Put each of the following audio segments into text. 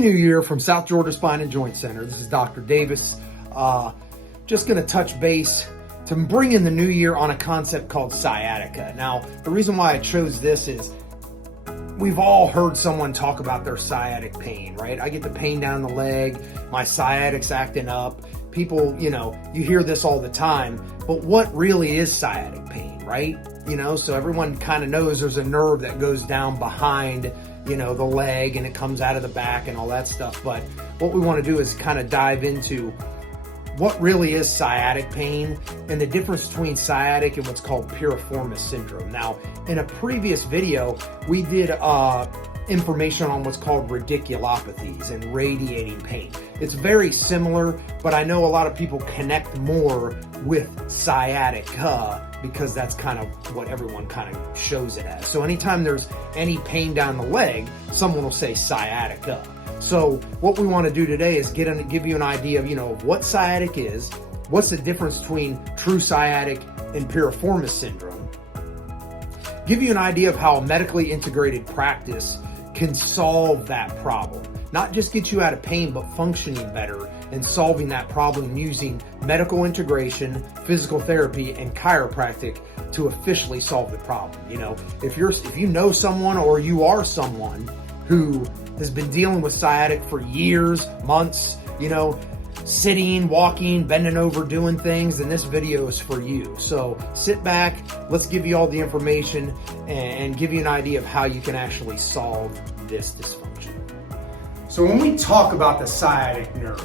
New Year from South Georgia Spine and Joint Center. This is Dr. Davis. Just going to touch base to bring in the new year on a concept called sciatica. Now, the reason why I chose this is we've all heard someone talk about their sciatic pain, right? I get the pain down the leg, my sciatic's acting up. People, you hear this all the time, but what really is sciatic pain, right? So everyone kind of knows there's a nerve that goes down behind, the leg, and it comes out of the back and all that stuff. But what we want to do is kind of dive into what really is sciatic pain and the difference between sciatic and what's called piriformis syndrome. Now, in a previous video, we did information on what's called radiculopathies and radiating pain. It's very similar, but I know a lot of people connect more with sciatica because that's kind of what everyone kind of shows it as. So anytime there's any pain down the leg, someone will say sciatica. So what we want to do today is give you an idea of, what sciatic is, what's the difference between true sciatic and piriformis syndrome, give you an idea of how a medically integrated practice can solve that problem. Not just get you out of pain, but functioning better and solving that problem using medical integration, physical therapy, and chiropractic to officially solve the problem. If you know someone or you are someone who has been dealing with sciatic for years, months, sitting, walking, bending over, doing things, then this video is for you. So sit back, let's give you all the information and give you an idea of how you can actually solve this dysfunction. So when we talk about the sciatic nerve,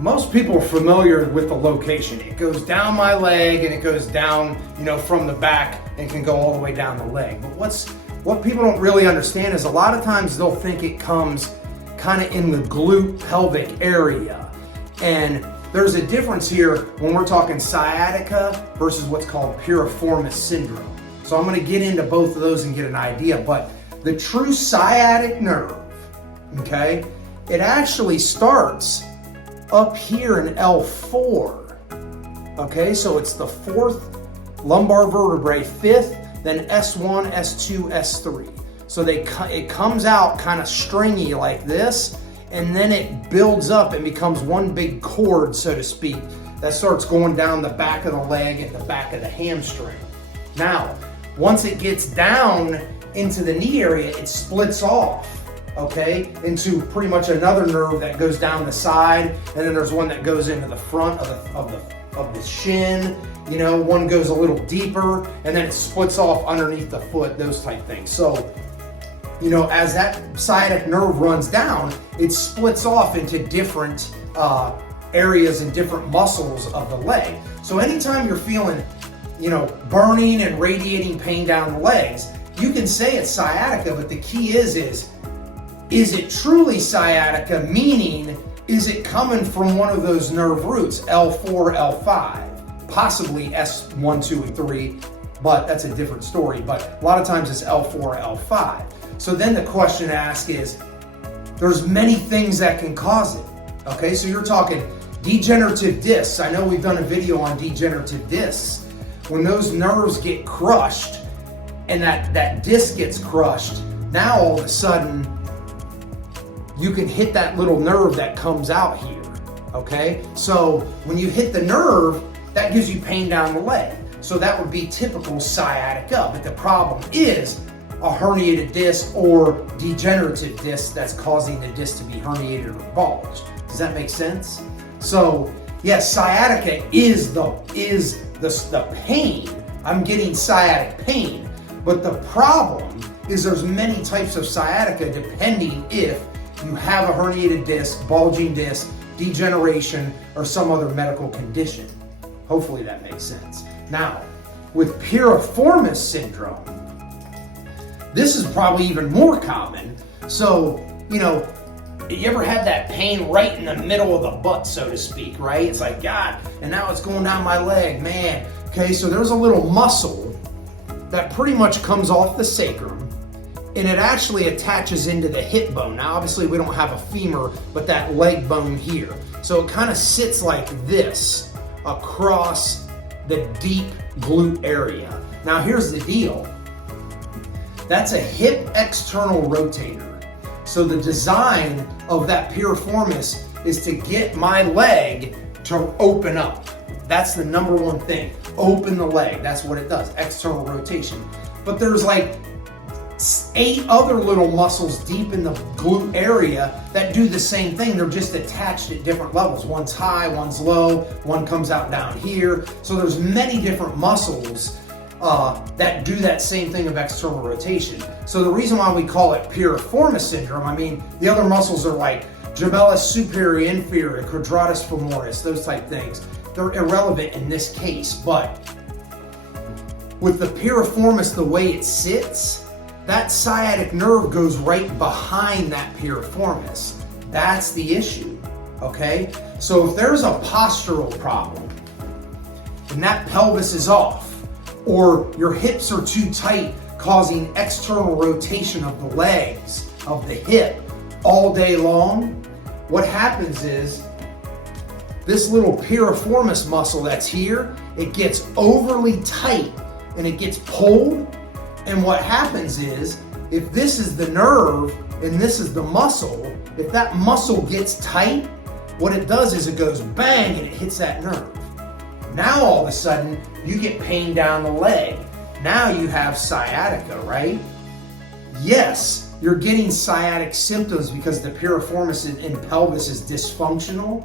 most people are familiar with the location. It goes down my leg and it goes down, from the back and can go all the way down the leg. But what people don't really understand is a lot of times they'll think it comes kind of in the glute pelvic area. And there's a difference here when we're talking sciatica versus what's called piriformis syndrome. So I'm going to get into both of those and get an idea. But the true sciatic nerve, okay, it actually starts up here in L4. Okay, so it's the fourth lumbar vertebrae, fifth, then S1, S2, S3. So it comes out kind of stringy like this, and then it builds up and becomes one big cord, so to speak, that starts going down the back of the leg and the back of the hamstring. Now, once it gets down into the knee area, it splits off, okay, into pretty much another nerve that goes down the side, and then there's one that goes into the front of the shin. One goes a little deeper, and then it splits off underneath the foot, those type things. So, as that sciatic nerve runs down, it splits off into different areas and different muscles of the leg. So anytime you're feeling, burning and radiating pain down the legs, you can say it's sciatica, but the key is it truly sciatica? Meaning, is it coming from one of those nerve roots, L4, L5, possibly S1, 2, and 3, but that's a different story. But a lot of times it's L4, L5. So then the question to ask is, there's many things that can cause it. Okay, so you're talking degenerative discs. I know we've done a video on degenerative discs. When those nerves get crushed and that disc gets crushed, now all of a sudden you can hit that little nerve that comes out here. Okay, so when you hit the nerve, that gives you pain down the leg. So that would be typical sciatica. But the problem is a herniated disc or degenerative disc that's causing the disc to be herniated or bulged. Does that make sense? So yes, sciatica is the pain. I'm getting sciatic pain. But the problem is there's many types of sciatica depending if you have a herniated disc, bulging disc, degeneration, or some other medical condition. Hopefully that makes sense. Now, with piriformis syndrome, this is probably even more common. So, you ever had that pain right in the middle of the butt, so to speak, right? It's like, God, and now it's going down my leg, man. Okay, so there's a little muscle that pretty much comes off the sacrum, and it actually attaches into the hip bone. Now, obviously, we don't have a femur, but that leg bone here. So it kind of sits like this across the deep glute area. Now, here's the deal. That's a hip external rotator. So the design of that piriformis is to get my leg to open up. That's the number one thing. Open the leg. That's what it does. External rotation. But there's like 8 other little muscles deep in the glute area that do the same thing. They're just attached at different levels. One's high, one's low, one comes out down here. So there's many different muscles that do that same thing of external rotation. So the reason why we call it piriformis syndrome, I mean, the other muscles are like gemellus superior, inferior, quadratus femoris, those type things. They're irrelevant in this case, but with the piriformis, the way it sits, that sciatic nerve goes right behind that piriformis. That's the issue, okay? So if there's a postural problem and that pelvis is off, or your hips are too tight, causing external rotation of the legs, of the hip, all day long, what happens is this little piriformis muscle that's here, it gets overly tight and it gets pulled. And what happens is, if this is the nerve and this is the muscle, if that muscle gets tight, what it does is it goes bang and it hits that nerve. Now all of a sudden, you get pain down the leg. Now you have sciatica, right? Yes, you're getting sciatic symptoms because the piriformis and pelvis is dysfunctional.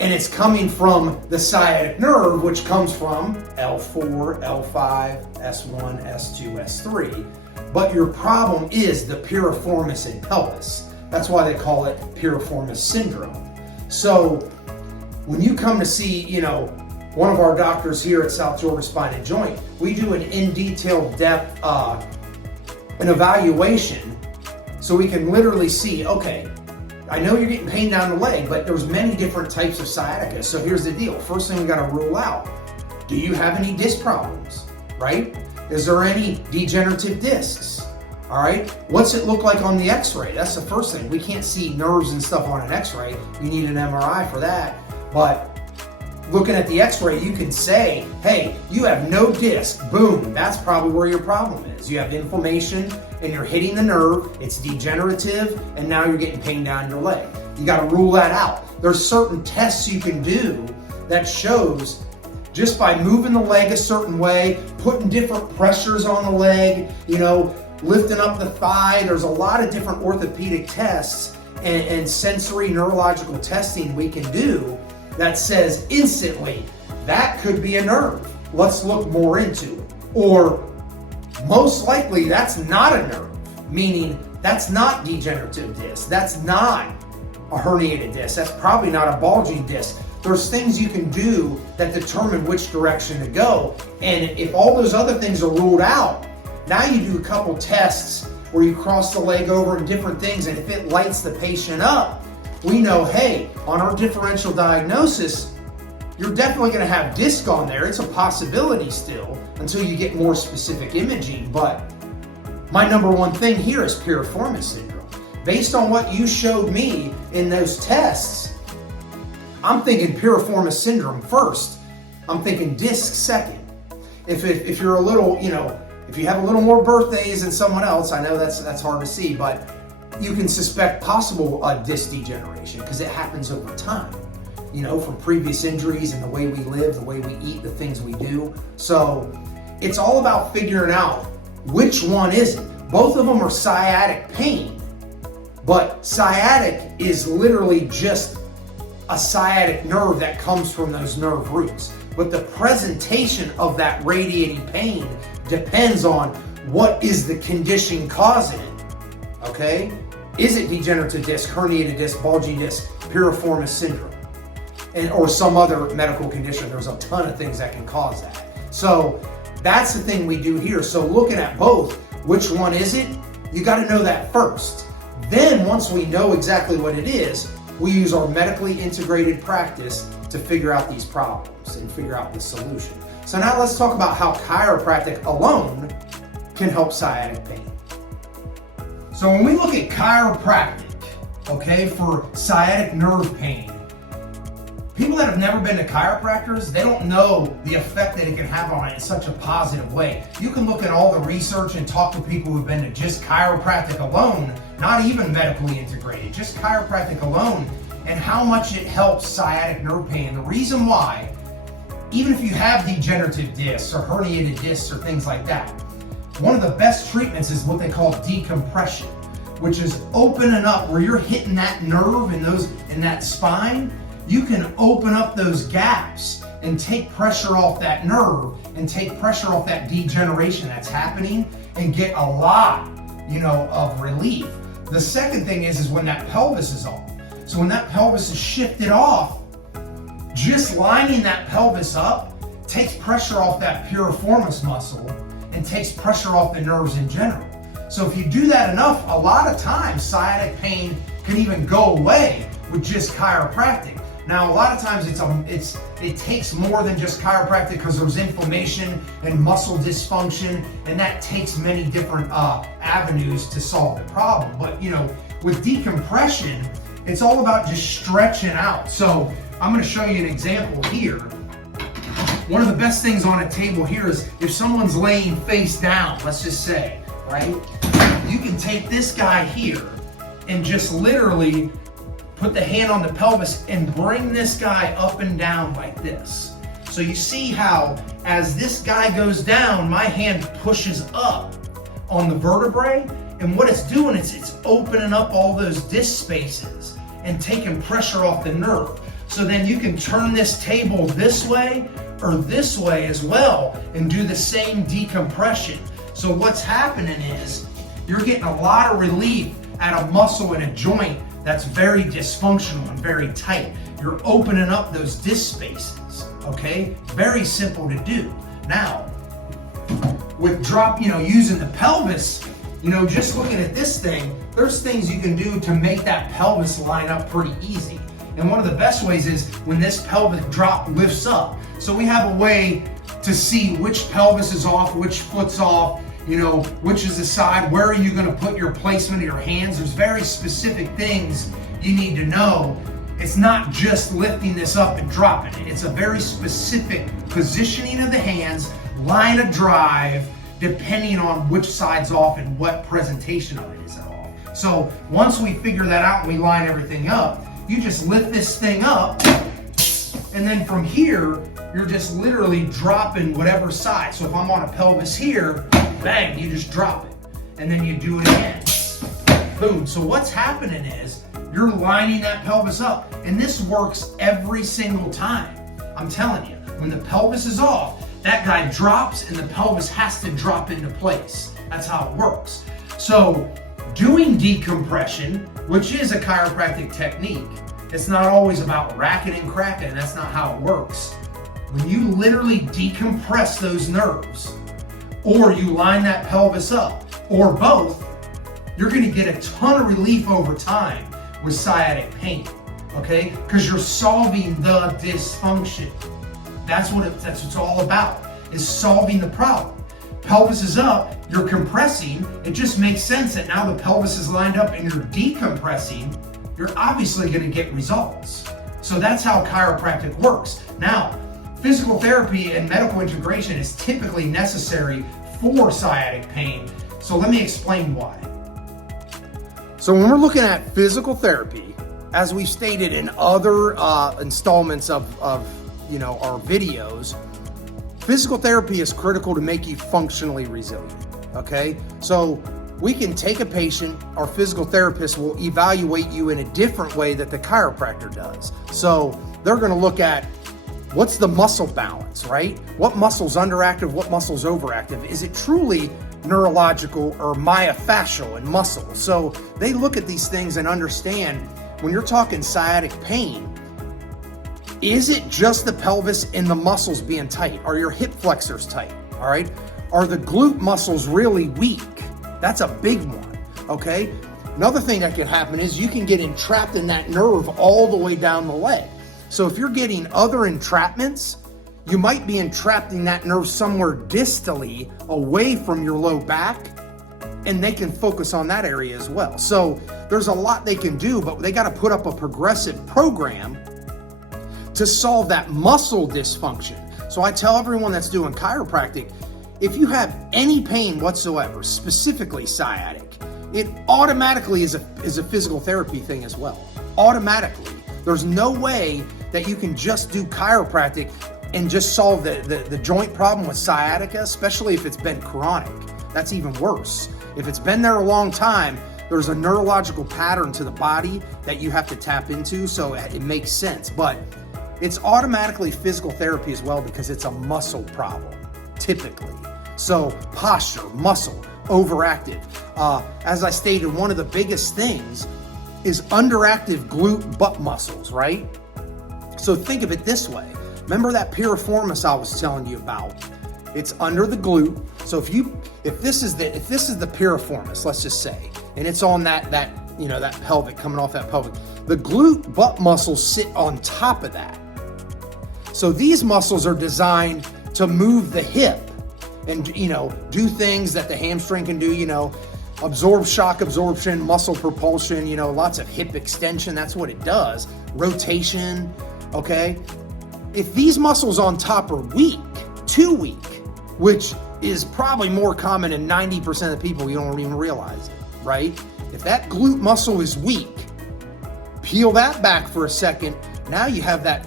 And it's coming from the sciatic nerve, which comes from L4, L5, S1, S2, S3. But your problem is the piriformis and pelvis. That's why they call it piriformis syndrome. So when you come to see, one of our doctors here at South Georgia Spine and Joint, we do an in-detailed depth, an evaluation, so we can literally see, okay, I know you're getting pain down the leg, but there's many different types of sciatica. So here's the deal. First thing we got to rule out, do you have any disc problems, right? Is there any degenerative discs? All right. What's it look like on the x-ray? That's the first thing. We can't see nerves and stuff on an x-ray. You need an MRI for that. But looking at the x-ray, you can say, hey, you have no disc. Boom. That's probably where your problem is. You have inflammation and you're hitting the nerve, it's degenerative, and now you're getting pain down your leg. You got to rule that out. There's certain tests you can do that shows just by moving the leg a certain way, putting different pressures on the leg, lifting up the thigh. There's a lot of different orthopedic tests and sensory neurological testing we can do that says instantly, that could be a nerve. Let's look more into it. Or most likely that's not a nerve, meaning that's not degenerative disc. That's not a herniated disc. That's probably not a bulging disc. There's things you can do that determine which direction to go. And if all those other things are ruled out, now you do a couple tests where you cross the leg over and different things. And if it lights the patient up, we know, hey, on our differential diagnosis, you're definitely going to have disc on there. It's a possibility still until you get more specific imaging. But my number one thing here is piriformis syndrome. Based on what you showed me in those tests, I'm thinking piriformis syndrome first. I'm thinking disc second. If you're a little, if you have a little more birthdays than someone else, I know that's hard to see, but you can suspect possible disc degeneration because it happens over time. From previous injuries and the way we live, the way we eat, the things we do. So it's all about figuring out which one is it. Both of them are sciatic pain, but sciatic is literally just a sciatic nerve that comes from those nerve roots. But the presentation of that radiating pain depends on what is the condition causing it, okay? Is it degenerative disc, herniated disc, bulging disc, piriformis syndrome? Or some other medical condition. There's a ton of things that can cause that. So that's the thing we do here. So looking at both, which one is it? You got to know that first. Then once we know exactly what it is, we use our medically integrated practice to figure out these problems and figure out the solution. So now let's talk about how chiropractic alone can help sciatic pain. So when we look at chiropractic, okay, for sciatic nerve pain, people that have never been to chiropractors, they don't know the effect that it can have on it in such a positive way. You can look at all the research and talk to people who've been to just chiropractic alone not even medically integrated, just chiropractic alone, and how much it helps sciatic nerve pain. The reason why, even if you have degenerative discs or herniated discs or things like that, one of the best treatments is what they call decompression, which is opening up where you're hitting that nerve in that spine. You can open up those gaps and take pressure off that nerve and take pressure off that degeneration that's happening and get a lot, of relief. The second thing is when that pelvis is off. So when that pelvis is shifted off, just lining that pelvis up takes pressure off that piriformis muscle and takes pressure off the nerves in general. So if you do that enough, a lot of times sciatic pain can even go away with just chiropractic. Now, a lot of times it takes more than just chiropractic because there's inflammation and muscle dysfunction, and that takes many different avenues to solve the problem. But with decompression, it's all about just stretching out. So I'm going to show you an example here. One of the best things on a table here is if someone's laying face down, let's just say, right? You can take this guy here and just literally put the hand on the pelvis and bring this guy up and down like this. So you see how as this guy goes down, my hand pushes up on the vertebrae, and what it's doing is it's opening up all those disc spaces and taking pressure off the nerve. So then you can turn this table this way or this way as well and do the same decompression. So what's happening is you're getting a lot of relief at a muscle in a joint that's very dysfunctional and very tight. You're opening up those disc spaces, okay? Very simple to do. Now, with using the pelvis, just looking at this thing, there's things you can do to make that pelvis line up pretty easy. And one of the best ways is when this pelvic drop lifts up. So we have a way to see which pelvis is off, which foot's off, which is the side, where are you going to put your placement of your hands. There's very specific things you need to know. It's not just lifting this up and dropping it. It's a very specific positioning of the hands, line of drive, depending on which side's off and what presentation of it is off. So once we figure that out and we line everything up, you just lift this thing up, and then from here, you're just literally dropping whatever side. So if I'm on a pelvis here, bang, you just drop it. And then you do it again. Boom. So what's happening is you're lining that pelvis up, and this works every single time. I'm telling you, when the pelvis is off, that guy drops and the pelvis has to drop into place. That's how it works. So doing decompression, which is a chiropractic technique, it's not always about racking and cracking. That's not how it works. When you literally decompress those nerves, or you line that pelvis up, or both, you're going to get a ton of relief over time with sciatic pain, okay? Because you're solving the dysfunction. That's what it's all about, is solving the problem. Pelvis is up, you're compressing. It just makes sense that now the pelvis is lined up and you're decompressing. You're obviously going to get results. So that's how chiropractic works. Now, physical therapy and medical integration is typically necessary for sciatic pain. So let me explain why. So when we're looking at physical therapy, as we stated in other installments of our videos, physical therapy is critical to make you functionally resilient, okay? So we can take a patient, our physical therapist will evaluate you in a different way that the chiropractor does. So they're gonna look at what's the muscle balance, right? What muscle's underactive, what muscle's overactive? Is it truly neurological or myofascial in muscle? So they look at these things and understand when you're talking sciatic pain, is it just the pelvis and the muscles being tight? Are your hip flexors tight, all right? Are the glute muscles really weak? That's a big one, okay? Another thing that can happen is you can get entrapped in that nerve all the way down the leg. So if you're getting other entrapments, you might be entrapped in that nerve somewhere distally away from your low back, and they can focus on that area as well. So there's a lot they can do, but they got to put up a progressive program to solve that muscle dysfunction. So I tell everyone that's doing chiropractic, if you have any pain whatsoever, specifically sciatic, it automatically is a physical therapy thing as well. Automatically. There's no way that you can just do chiropractic and just solve the joint problem with sciatica, especially if it's been chronic. That's even worse. If it's been there a long time, there's a neurological pattern to the body that you have to tap into, so it makes sense. But it's automatically physical therapy as well because it's a muscle problem, typically. So posture, muscle, overactive. As I stated, one of the biggest things is underactive glute butt muscles, right? So think of it this way. Remember that piriformis I was telling you about? It's under the glute. So if this is the piriformis, let's just say, and it's on that pelvic, coming off that pelvic, the glute butt muscles sit on top of that. So these muscles are designed to move the hip and do things that the hamstring can do, absorb shock absorption, muscle propulsion, lots of hip extension. That's what it does. Rotation, okay? If these muscles on top are weak, too weak, which is probably more common in 90% of the people, you don't even realize it, right? If that glute muscle is weak, peel that back for a second. Now you have that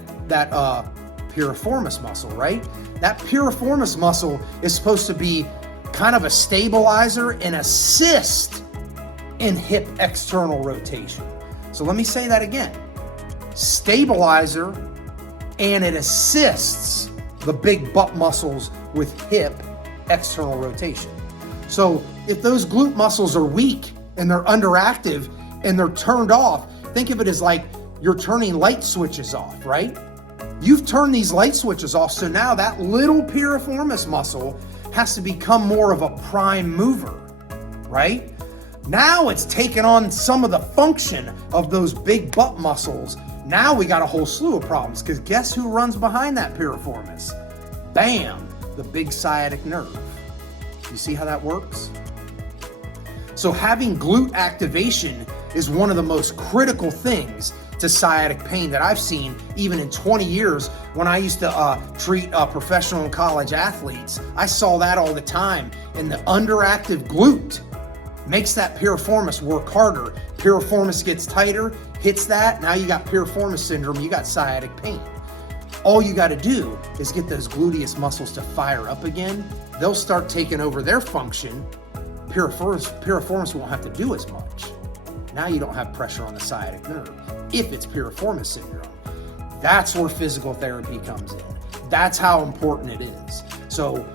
piriformis muscle, right? That piriformis muscle is supposed to be kind of a stabilizer and assist in hip external rotation. So let me say that again. Stabilizer, and it assists the big butt muscles with hip external rotation. So if those glute muscles are weak and they're underactive and they're turned off, think of it as like you're turning light switches off, right? You've turned these light switches off, so now that little piriformis muscle has to become more of a prime mover, right? Now it's taken on some of the function of those big butt muscles. Now we got a whole slew of problems, because guess who runs behind that piriformis? Bam, the big sciatic nerve. You see how that works? So having glute activation is one of the most critical things to sciatic pain that I've seen even in 20 years. When I used to treat professional and college athletes, I saw that all the time. And the underactive glute makes that piriformis work harder. Piriformis gets tighter, hits that, now you got piriformis syndrome, you got sciatic pain. All you got to do is get those gluteus muscles to fire up again. They'll start taking over their function. Piriformis won't have to do as much. Now you don't have pressure on the sciatic nerve if it's piriformis syndrome. That's where physical therapy comes in. That's how important it is. So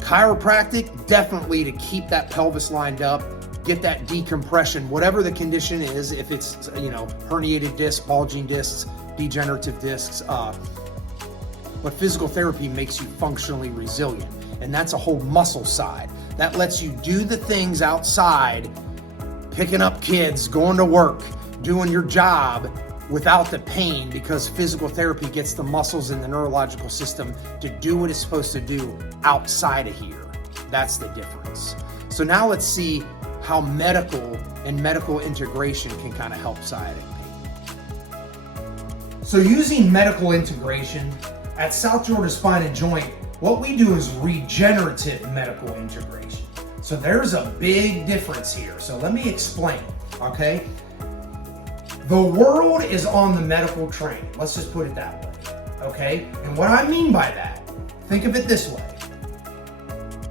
chiropractic, definitely to keep that pelvis lined up, get that decompression, whatever the condition is, if it's herniated discs, bulging discs, degenerative discs, but physical therapy makes you functionally resilient. And that's a whole muscle side. That lets you do the things outside, picking up kids, going to work, doing your job without the pain, because physical therapy gets the muscles in the neurological system to do what it's supposed to do outside of here. That's the difference. So now let's see how medical and medical integration can kind of help sciatic pain. So using medical integration, at South Georgia Spine and Joint, what we do is regenerative medical integration. So there's a big difference here. So let me explain, okay? The world is on the medical train. Let's just put it that way, okay? And what I mean by that, think of it this way.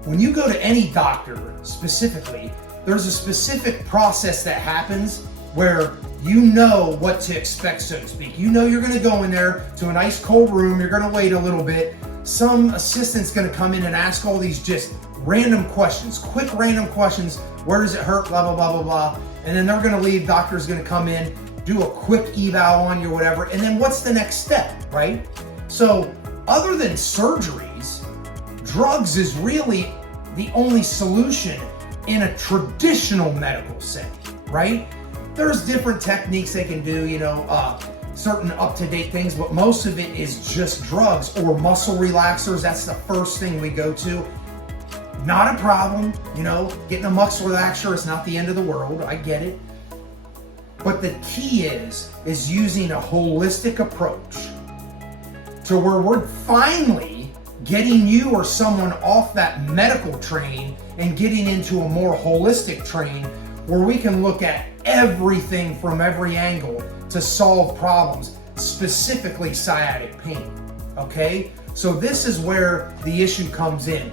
When you go to any doctor specifically, there's a specific process that happens where you know what to expect, so to speak. You know you're gonna go in there to a nice cold room, you're gonna wait a little bit, some assistant's gonna come in and ask all these just random questions, quick random questions, where does it hurt, blah, blah, blah, blah, blah, and then they're gonna leave, doctor's gonna come in, do a quick eval on you or whatever, and then what's the next step, right? So other than surgeries, drugs is really the only solution in a traditional medical setting, right? There's different techniques they can do, certain up-to-date things, but most of it is just drugs or muscle relaxers. That's the first thing we go to. Not a problem, getting a muscle relaxer is not the end of the world, I get it. But the key is using a holistic approach to where we're finally getting you or someone off that medical train and getting into a more holistic train where we can look at everything from every angle to solve problems, specifically sciatic pain, okay? So this is where the issue comes in.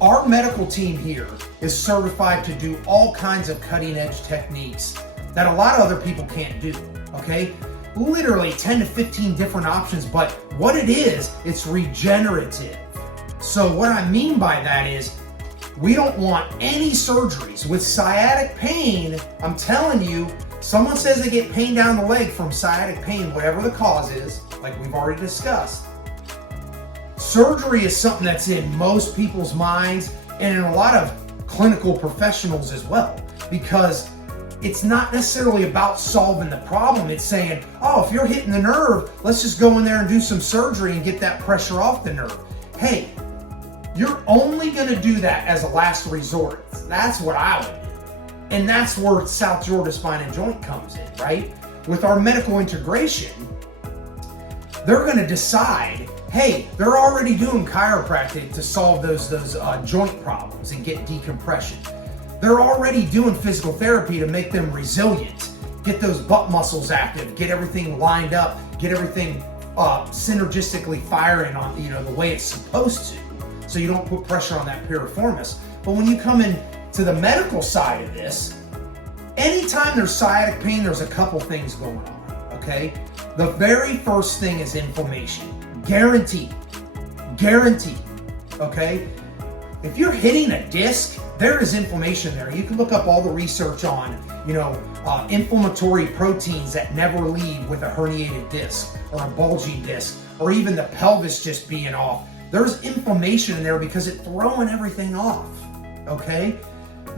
Our medical team here is certified to do all kinds of cutting edge techniques that a lot of other people can't do, okay? Literally 10 to 15 different options, but what it is, it's regenerative. So what I mean by that is, we don't want any surgeries. With sciatic pain, I'm telling you, someone says they get pain down the leg from sciatic pain, whatever the cause is, like we've already discussed. Surgery is something that's in most people's minds and in a lot of clinical professionals as well, because it's not necessarily about solving the problem. It's saying, oh, if you're hitting the nerve, let's just go in there and do some surgery and get that pressure off the nerve. Hey, you're only going to do that as a last resort. That's what I would do. And that's where South Georgia Spine and Joint comes in, right? With our medical integration, they're going to decide, hey, they're already doing chiropractic to solve those joint problems and get decompression. They're already doing physical therapy to make them resilient, get those butt muscles active, get everything lined up, get everything synergistically firing on, the way it's supposed to, so you don't put pressure on that piriformis. But when you come in to the medical side of this, anytime there's sciatic pain, there's a couple things going on, okay? The very first thing is inflammation. Guaranteed, okay? If you're hitting a disc, there is inflammation there. You can look up all the research on, inflammatory proteins that never leave with a herniated disc or a bulging disc, or even the pelvis just being off. There's inflammation in there because it's throwing everything off, okay?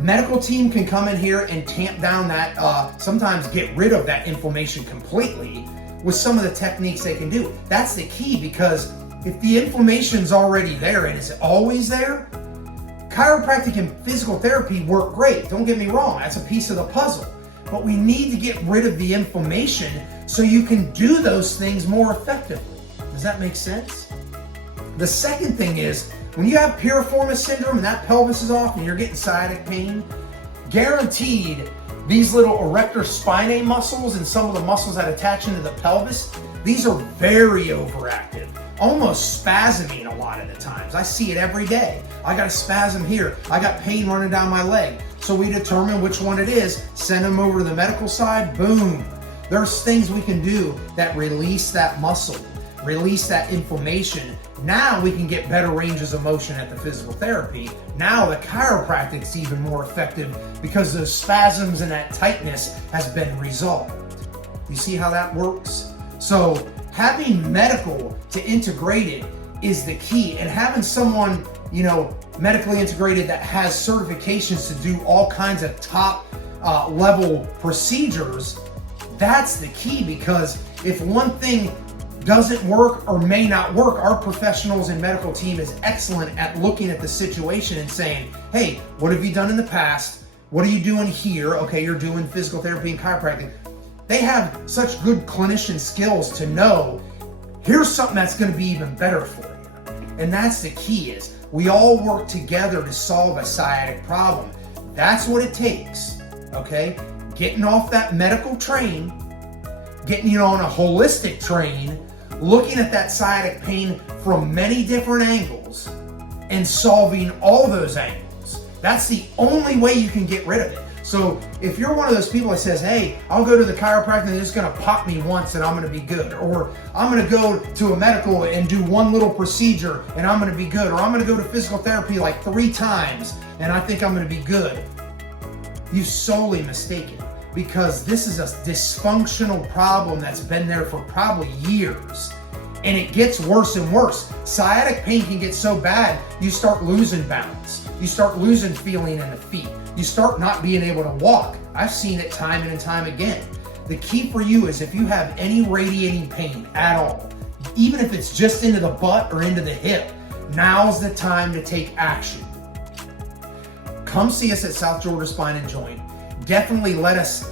Medical team can come in here and tamp down that, sometimes get rid of that inflammation completely with some of the techniques they can do. That's the key, because if the inflammation's already there and it's always there, chiropractic and physical therapy work great. Don't get me wrong, that's a piece of the puzzle. But we need to get rid of the inflammation so you can do those things more effectively. Does that make sense? The second thing is, when you have piriformis syndrome and that pelvis is off and you're getting sciatic pain, guaranteed these little erector spinae muscles and some of the muscles that attach into the pelvis, these are very overactive, almost spasming a lot of the times. I see it every day. I got a spasm here. I got pain running down my leg. So we determine which one it is, send them over to the medical side, boom. There's things we can do that release that muscle, release that inflammation. Now we can get better ranges of motion at the physical therapy. Now the chiropractic's even more effective because those spasms and that tightness has been resolved. You see how that works? So having medical to integrate it is the key, and having someone, medically integrated that has certifications to do all kinds of top level procedures, that's the key, because if one thing doesn't work or may not work, our professionals and medical team is excellent at looking at the situation and saying, hey, what have you done in the past? What are you doing here? Okay, you're doing physical therapy and chiropractic. They have such good clinician skills to know, here's something that's going to be even better for you. And that's the key, is we all work together to solve a sciatic problem. That's what it takes, okay? Getting off that medical train, getting on a holistic train, looking at that sciatic pain from many different angles and solving all those angles. That's the only way you can get rid of it. So if you're one of those people that says, hey, I'll go to the chiropractor and they're just gonna pop me once and I'm gonna be good, or I'm gonna go to a medical and do one little procedure and I'm gonna be good, or I'm gonna go to physical therapy like 3 times and I think I'm gonna be good, you've solely mistaken. Because this is a dysfunctional problem that's been there for probably years. And it gets worse and worse. Sciatic pain can get so bad, you start losing balance. You start losing feeling in the feet. You start not being able to walk. I've seen it time and time again. The key for you is, if you have any radiating pain at all, even if it's just into the butt or into the hip, now's the time to take action. Come see us at South Georgia Spine and Joint. Definitely let us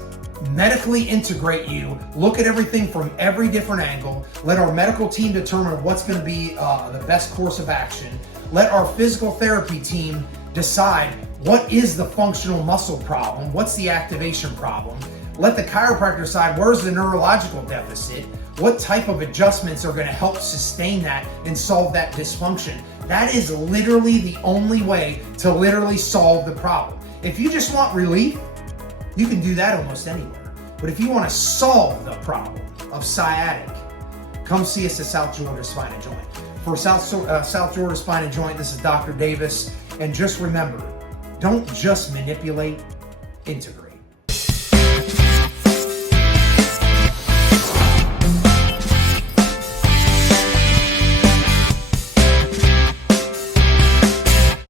medically integrate you, look at everything from every different angle, let our medical team determine what's going to be the best course of action, let our physical therapy team decide what is the functional muscle problem? What's the activation problem? Let the chiropractor decide where's the neurological deficit, what type of adjustments are going to help sustain that and solve that dysfunction. That is literally the only way to literally solve the problem. If you just want relief, you can do that almost anywhere. But if you want to solve the problem of sciatic, come see us at South Georgia Spine and Joint. For South Georgia Spine and Joint, this is Dr. Davis. And just remember, don't just manipulate, integrate.